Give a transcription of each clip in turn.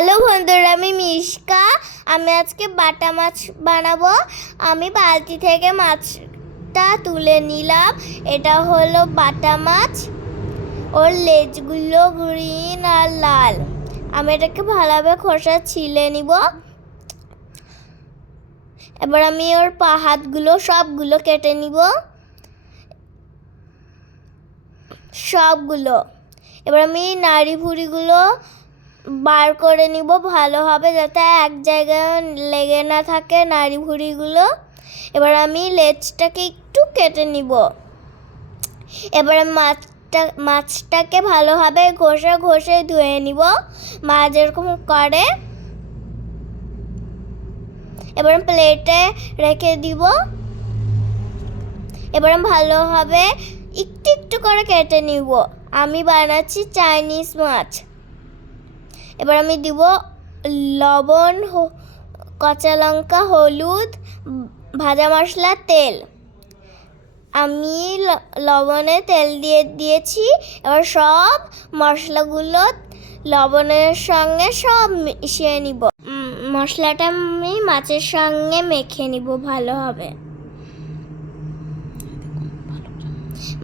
Hello বন্ধুরা, আমি মিশকা। আমি আজকে বাটা মাছ বানাবো। আমি বালতি থেকে মাছটা তুলে নিলাম। এটা হলো বাটা মাছ। ওর লেজগুলো গ্রিন আর লাল। আমি এটাকে ভালোভাবে খোসা ছিলে নিব। এবার আমি ওর পা হাতগুলো সবগুলো কেটে নিব। সবগুলো। এবার আমি নাড়ি ভুড়িগুলো বার করে নিব ভালোভাবে যাতে এক জায়গায় লেগে না থাকে নাড়ি ভুড়িগুলো এবার আমি লেজটাকে একটু কেটে নিব। এবার মাছটা, মাছটাকে ভালোভাবে ঘষে ঘষে ধুয়ে নিব। মা যেরকম করে, এবার প্লেটে রেখে দিব। এবার ভালোভাবে একটু একটু করে কেটে নিব। আমি বানাচ্ছি চাইনিজ মাছ। এবার আমি দিব লবণ কাঁচা লঙ্কা, হলুদ, ভাজা মশলা, তেল। আমি লবণে তেল দিয়ে দিয়েছি। এবার সব মশলাগুলো লবণের সঙ্গে সব মিশিয়ে নিব। মশলাটা আমি মাছের সঙ্গে মেখে নিব ভালোভাবে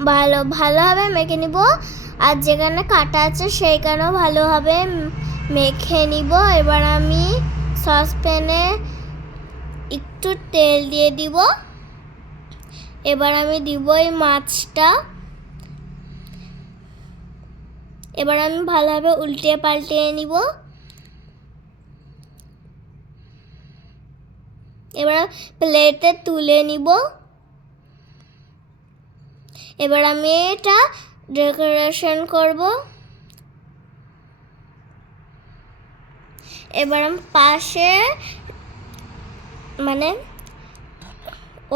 ভালো ভালোভাবে মেখে নিব। আর যেখানে কাটা আছে সেইখানেও ভালোভাবে মেখে নিব। এবার আমি সসপ্যানে একটু তেল দিয়ে দিব। এবার আমি দিব এই মাছটা। এবার আমি ভালোভাবে উল্টে পাল্টে নিব। এবার প্লেটে তুলে নিব। এবার আমি এটা ডেকোরেশন করব। এবার আমি পাশে মানে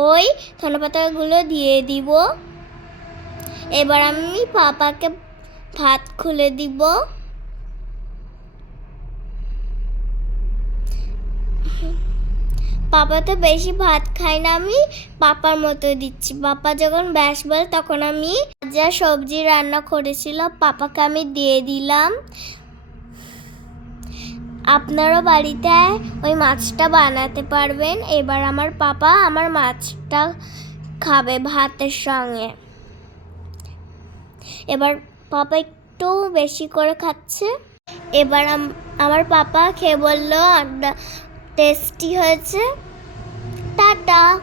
ওই ধনেপাতাগুলো দিয়ে দিব। এবার আমি পাপাকে ভাত খুলে দিব। পাপা তো বেশি ভাত খাই না, আমি পাপার মতো দিচ্ছি। পাপা যখন ব্যাস বল, তখন আমি যা সবজি রান্না করেছিল পাপাকে আমি দিয়ে দিলাম। আপনারও বাড়িতে ওই মাছটা বানাতে পারবেন। এবার আমার পাপা আমার মাছটা খাবে ভাতের সঙ্গে। এবার পাপা একটু বেশি করে খাচ্ছে। এবার আম- আমার পাপা খেয়ে বলল টেস্টি হয়েছে। টাটা।